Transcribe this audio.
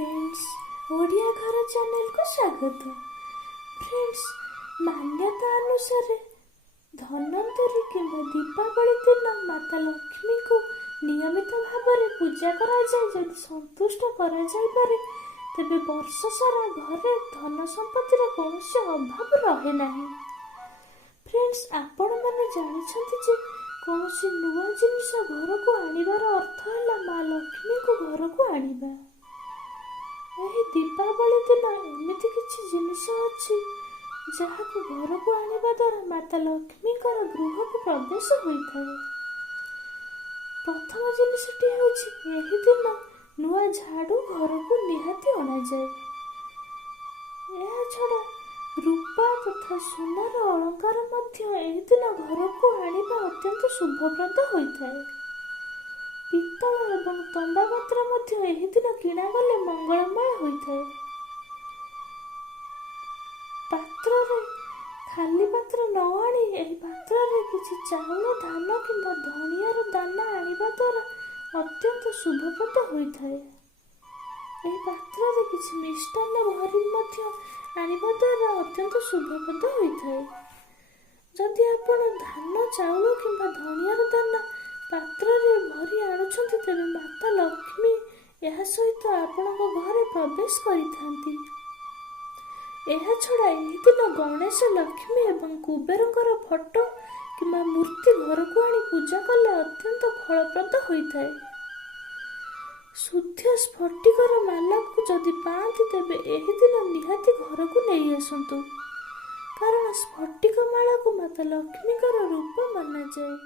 Friends, Odia घर channel को स्वागत। फ्रेंड्स, मान्यता अनुसार धन्वंतरी किंवा दीपावली दिन माता लक्ष्मी को नियमित भाव में पूजा करा जाए। जदि संतुष्ट करा जाए पारे तेबे वर्ष सारा घरे धन संपत्तिर कौनसी अभाव रहे नहीं। फ्रेंड्स, आपण माने जानिछंती जे कौनसी नुआ जिनिस घर को आनिबार अर्थ है माँ लक्ष्मी को घर को आनिबा। एही दीपावली दिन एमिति किछि जिनिस अछि जहाको घर को आनिबा द्वारा माता लक्ष्मी गृह को प्रवेश होइथाय। प्रथम जिनिसटी होछि एही दिन नुआ झाड़ू घर को निहाती अना जाए। एहा छड़ा रूपा तथा सुनार अलंकार मध्य एही दिन घर को आनिबा अत्यंत शुभप्रद होइथाय। पित्तल एवं तंबा पात्र मध्य एही दिन किणा गले मंगलमय होइथाय। पात्रे खाली पात्र न आनी एही पात्रे किछि चाउल धान किंबा धनियार दाना आनिबा द्वारा अत्यंत शुभप्रद होइथाय। एही पात्रे किछि मिष्टान्न भरी मध्य आनिबा द्वारा अत्यंत शुभप्रद होइथाय। जदि आपण धान चाउल किंबा धनियार दाना पात्र भरी आणुछंती तेबे माता लक्ष्मी यह सहित आपणक घरे प्रवेश करिथांती। एहा छड़ा एही दिन गणेश लक्ष्मी एवं कुबेरंकर फोटो किंबा मूर्ति घर को आनी पूजा कले अत्यंत फलप्रद होइथाय। शुद्ध स्फटिकर माला को जदि पाती तेबे एही दिन निहाती घर को नहीं आसंतु, कारण स्फटिक माला को माता लक्ष्मी रूप माना जाए।